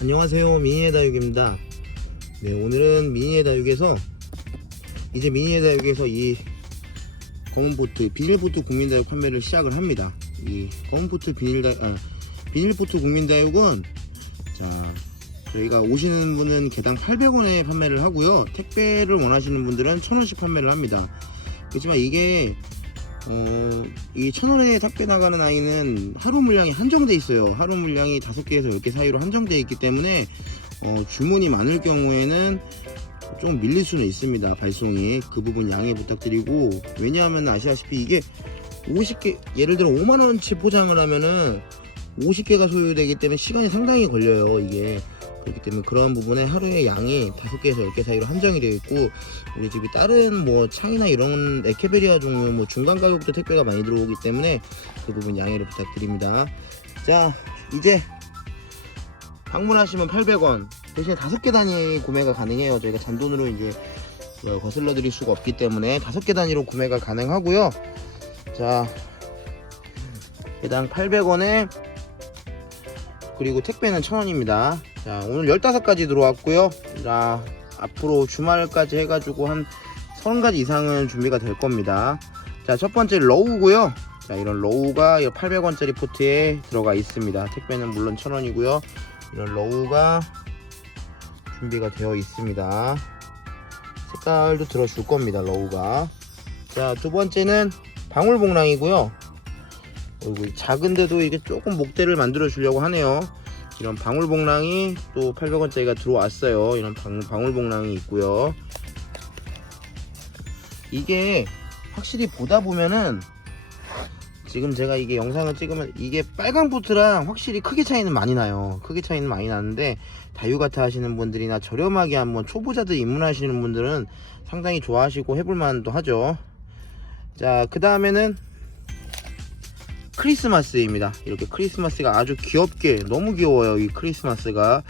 안녕하세요 미니의 다육입니다. 네 오늘은 미니의 다육에서 이제 미니의 다육에서 이 검은포트 비닐포트 국민다육 판매를 시작을 합니다. 이 검은포트 비닐다 아, 비닐포트 국민다육은 자 저희가 오시는 분은 개당 800원에 판매를 하고요. 택배를 원하시는 분들은 1000원씩 판매를 합니다. 그렇지만 이게 어, 이 천원에 택배 나가는 아이는 하루 물량이 한정돼 있어요. 하루 물량이 5개에서 10개 사이로 한정돼 있기 때문에 어, 주문이 많을 경우에는 좀 밀릴 수는 있습니다. 발송이 그 부분 양해 부탁드리고 왜냐하면 아시다시피 이게 50개 예를 들어 5만원치 포장을 하면은 50개가 소요되기 때문에 시간이 상당히 걸려요. 이게 그렇기 때문에 그런 부분에 하루에 양이 5개에서 10개 사이로 한정이 되어 있고 우리 집이 다른 뭐 창이나 이런 에케베리아 종류 뭐 중간 가격도 택배가 많이 들어오기 때문에 그 부분 양해를 부탁드립니다. 자 이제 방문하시면 800원 대신에 5개 단위 구매가 가능해요. 저희가 잔돈으로 이제 어, 거슬러 드릴 수가 없기 때문에 5개 단위로 구매가 가능하고요. 자 해당 800원에 그리고 택배는 1000원입니다. 자 오늘 15가지 들어왔고요. 자 앞으로 주말까지 해가지고 한 30가지 이상은 준비가 될 겁니다. 자, 첫 번째 러우고요. 자, 이런 러우가 800원짜리 포트에 들어가 있습니다. 택배는 물론 1000원이고요. 이런 러우가 준비가 되어 있습니다. 색깔도 들어줄 겁니다. 러우가. 자, 두 번째는 방울봉랑이고요. 어이구, 작은데도 이게 조금 목대를 만들어 주려고 하네요. 이런 방울봉랑이 또 800원짜리가 들어왔어요. 이런 방, 방울봉랑이 있고요. 이게 확실히 보다 보면은 지금 제가 이게 영상을 찍으면 이게 빨간 보트랑 확실히 크기 차이는 많이 나요. 크기 차이는 많이 나는데 다육아트 하시는 분들이나 저렴하게 한번 초보자들 입문하시는 분들은 상당히 좋아하시고 해볼 만도 하죠. 자, 그 다음에는 크리스마스입니다. 이렇게 크리스마스가 아주 귀엽게 너무 귀여워요. 이 크리스마스가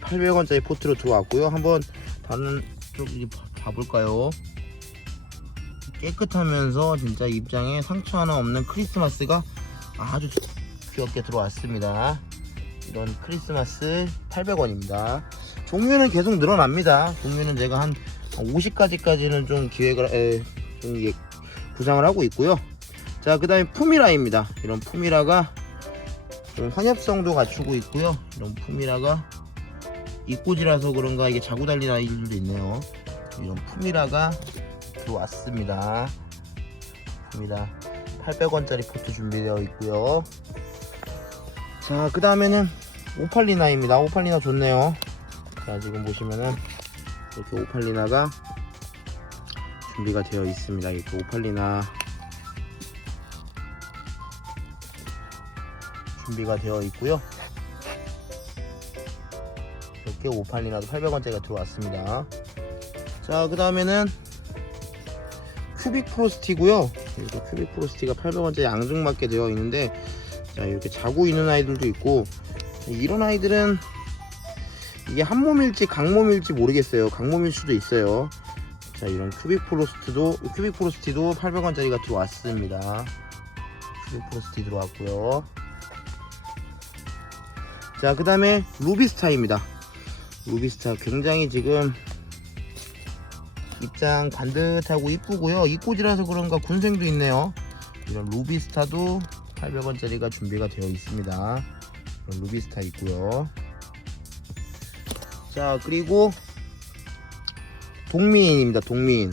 800원짜리 포트로 들어왔고요. 한번 다른 쪽 이제 봐- 봐볼까요? 깨끗하면서 진짜 입장에 상처 하나 없는 크리스마스가 아주 귀엽게 들어왔습니다. 이런 크리스마스 800원입니다. 종류는 계속 늘어납니다. 종류는 제가 한 50가지까지는 좀 기획을 에, 좀 예- 구상을 하고 있고요. 자, 그 다음에 푸미라입니다. 이런 좀 환엽성도 갖추고 있고요. 이런 푸미라가 입꼬지라서 그런가 이게 자고 달린 아이들도 있네요. 이런 푸미라가 들어왔습니다. 푸미라 800원짜리 포트 준비되어 있고요. 자, 그 다음에는 오팔리나입니다. 오팔리나 좋네요. 자, 지금 보시면은 이렇게 오팔리나가 준비가 되어 있습니다. 이렇게 오팔리나 준비가 되어 있고요. 이렇게 오팔리나도 800원짜리가 들어왔습니다. 자, 그 다음에는 큐빅 프로스티고요. 이렇게 큐빅 프로스티가 800원짜리 앙증맞게 되어 있는데 자, 이렇게 자고 있는 아이들도 있고 이런 아이들은 이게 한 몸일지 강몸일지 모르겠어요. 강몸일 수도 있어요. 자, 이런 큐빅 프로스트도 큐빅 프로스티도 800원짜리가 들어왔습니다. 큐빅 프로스티 들어왔고요. 자, 그 다음에 루비스타입니다. 루비스타 굉장히 지금 입장 반듯하고 이쁘고요. 이꼬지라서 그런가 군생도 있네요. 이런 루비스타도 800원짜리가 준비가 되어 있습니다. 루비스타 있고요. 자, 그리고 동민입니다. 동민.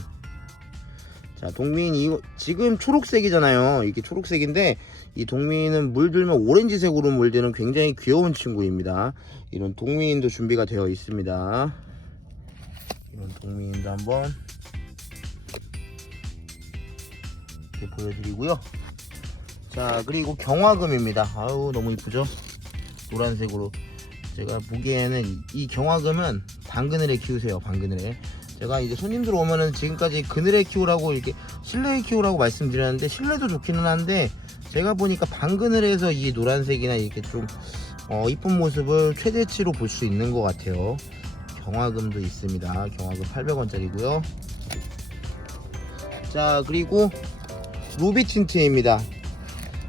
자, 동민 이거 지금 초록색이잖아요. 이게 초록색인데 이 동민은 물들면 오렌지색으로 물드는 굉장히 귀여운 친구입니다. 이런 동민도 준비가 되어 있습니다. 이런 동민도 한번 이렇게 보여드리고요. 자, 그리고 경화금입니다. 아유, 너무 이쁘죠? 노란색으로. 제가 보기에는 이- 이 경화금은 방그늘에 키우세요, 방그늘에. 제가 이제 손님들 오면은 지금까지 그늘에 키우라고 이렇게 실내에 키우라고 말씀드렸는데 실내도 좋기는 한데 제가 보니까 방그늘에서 이 노란색이나 이렇게 좀 어, 이쁜 모습을 최대치로 볼 수 있는 것 같아요. 경화금도 있습니다. 경화금 800원짜리고요. 자 그리고 루비 틴트입니다.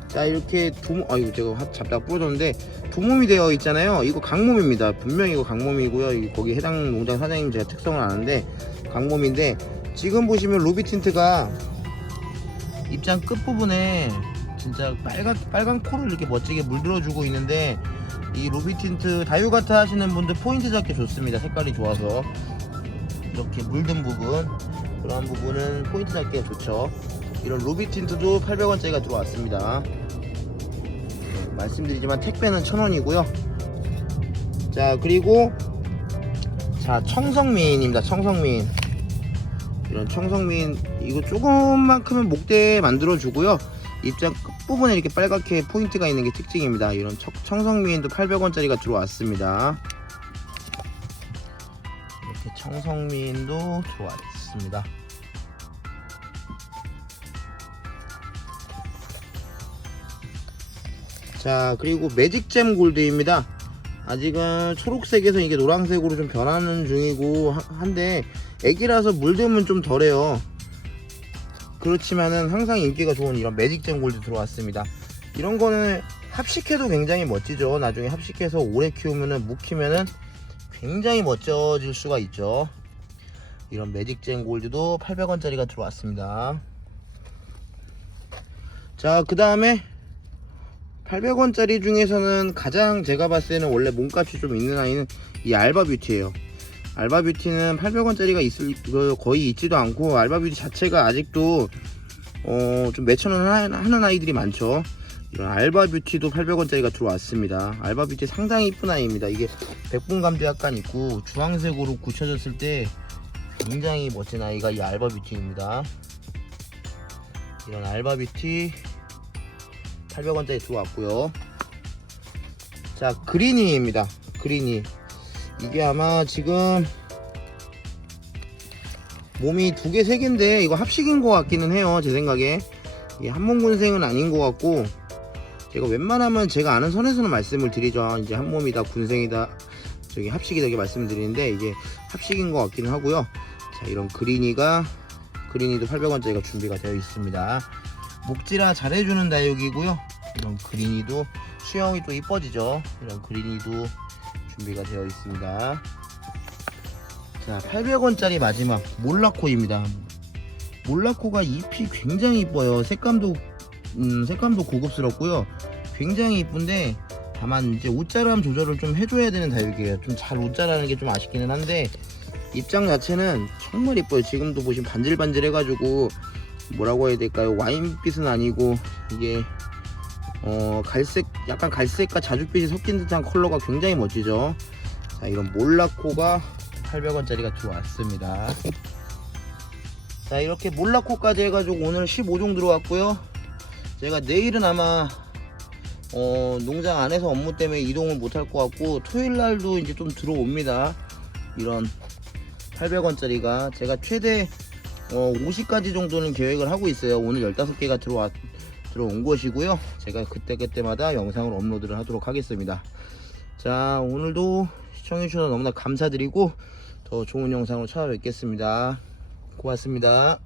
자 이렇게 두 아이고 제가 하- 잡다가 부러졌는데 두 몸이 되어 있잖아요. 이거 강몸입니다. 분명히 이거 강몸이고요. 이- 거기 해당 농장 사장님 제가 특성을 아는데 강몸인데 지금 보시면 루비 틴트가 입장 끝부분에 진짜 빨간 빨간 코를 이렇게 멋지게 물들어주고 있는데 이 루비 틴트 다유가타 하시는 분들 포인트 잡기 좋습니다. 색깔이 좋아서. 이렇게 물든 부분. 그런 부분은 포인트 잡기가 좋죠. 이런 루비 틴트도 800원짜리가 들어왔습니다. 네, 말씀드리지만 택배는 1000원이고요. 자 그리고 자 청성민입니다 청성민 이런 청성민 이거 조금만큼은 목대 만들어 주고요. 입장 끝부분에 이렇게 빨갛게 포인트가 있는 게 특징입니다. 이런 청- 청성민도 800원짜리가 들어왔습니다. 이렇게 청성민도 들어왔습니다 자 그리고 매직잼 골드입니다. 아직은 초록색에서 이게 노란색으로 좀 변하는 중이고 하- 한데 애기라서 물들면 좀 덜해요. 그렇지만은 항상 인기가 좋은 이런 매직잼 골드 들어왔습니다. 이런 거는 합식해도 굉장히 멋지죠. 나중에 합식해서 오래 키우면은 묵히면은 굉장히 멋져질 수가 있죠. 이런 매직잼 골드도 800원짜리가 들어왔습니다. 자 그 다음에 800원짜리 중에서는 가장 제가 봤을 때는 원래 몸값이 좀 있는 아이는 이 알바 뷰티예요. 알바 뷰티는 800원짜리가 있을 그 거의 있지도 않고 알바 뷰티 자체가 아직도 어 좀 몇천 원 하- 하는 아이들이 많죠. 이런 알바 뷰티도 800원짜리가 들어왔습니다. 알바 뷰티 상당히 이쁜 아이입니다. 이게 백분감도 약간 있고 주황색으로 굳혀졌을 때 굉장히 멋진 아이가 이 알바 뷰티입니다. 이런 알바 뷰티 800원짜리 들어왔고요. 자 그리니입니다. 그리니 이게 아마 지금 몸이 두 개 세 개인데 이거 합식인 것 같기는 해요 제 생각에. 이게 한몸군생은 아닌 것 같고 제가 웬만하면 제가 아는 선에서는 말씀을 드리죠. 이제 한몸이다 군생이다 저기 합식이다 이렇게 말씀을 드리는데 이게 합식인 것 같기는 하고요. 자 이런 그리니가 그리니도 800원짜리가 준비가 되어 있습니다 목지라 잘해주는 다육이고요. 이런 그린이도 수영이 또 이뻐지죠. 이런 그린이도 준비가 되어 있습니다. 자, 800원짜리 마지막 몰라코입니다. 몰라코가 잎이 굉장히 이뻐요. 색감도 음, 색감도 고급스럽고요. 굉장히 이쁜데 다만 이제 옷자람 조절을 좀 해줘야 되는 다육이에요. 좀 잘 옷자라는 게 좀 아쉽기는 한데 입장 자체는 정말 이뻐요. 지금도 보시면 반질반질 해가지고 뭐라고 해야 될까요? 와인빛은 아니고 이게 어 갈색 약간 갈색과 자줏빛이 섞인 듯한 컬러가 굉장히 멋지죠. 자 이런 몰라코가 800원짜리가 들어왔습니다. 자 이렇게 몰라코까지 해가지고 오늘 15종 들어왔고요. 제가 내일은 아마 어, 농장 안에서 업무 때문에 이동을 못 할 것 같고 토요일 날도 이제 좀 들어옵니다. 이런 800원짜리가 제가 최대 어, 50가지 정도는 계획을 하고 있어요. 오늘 15개가 들어와, 들어온 것이고요. 제가 그때그때마다 영상을 업로드를 하도록 하겠습니다. 자, 오늘도 시청해주셔서 너무나 감사드리고 더 좋은 영상으로 찾아뵙겠습니다. 고맙습니다.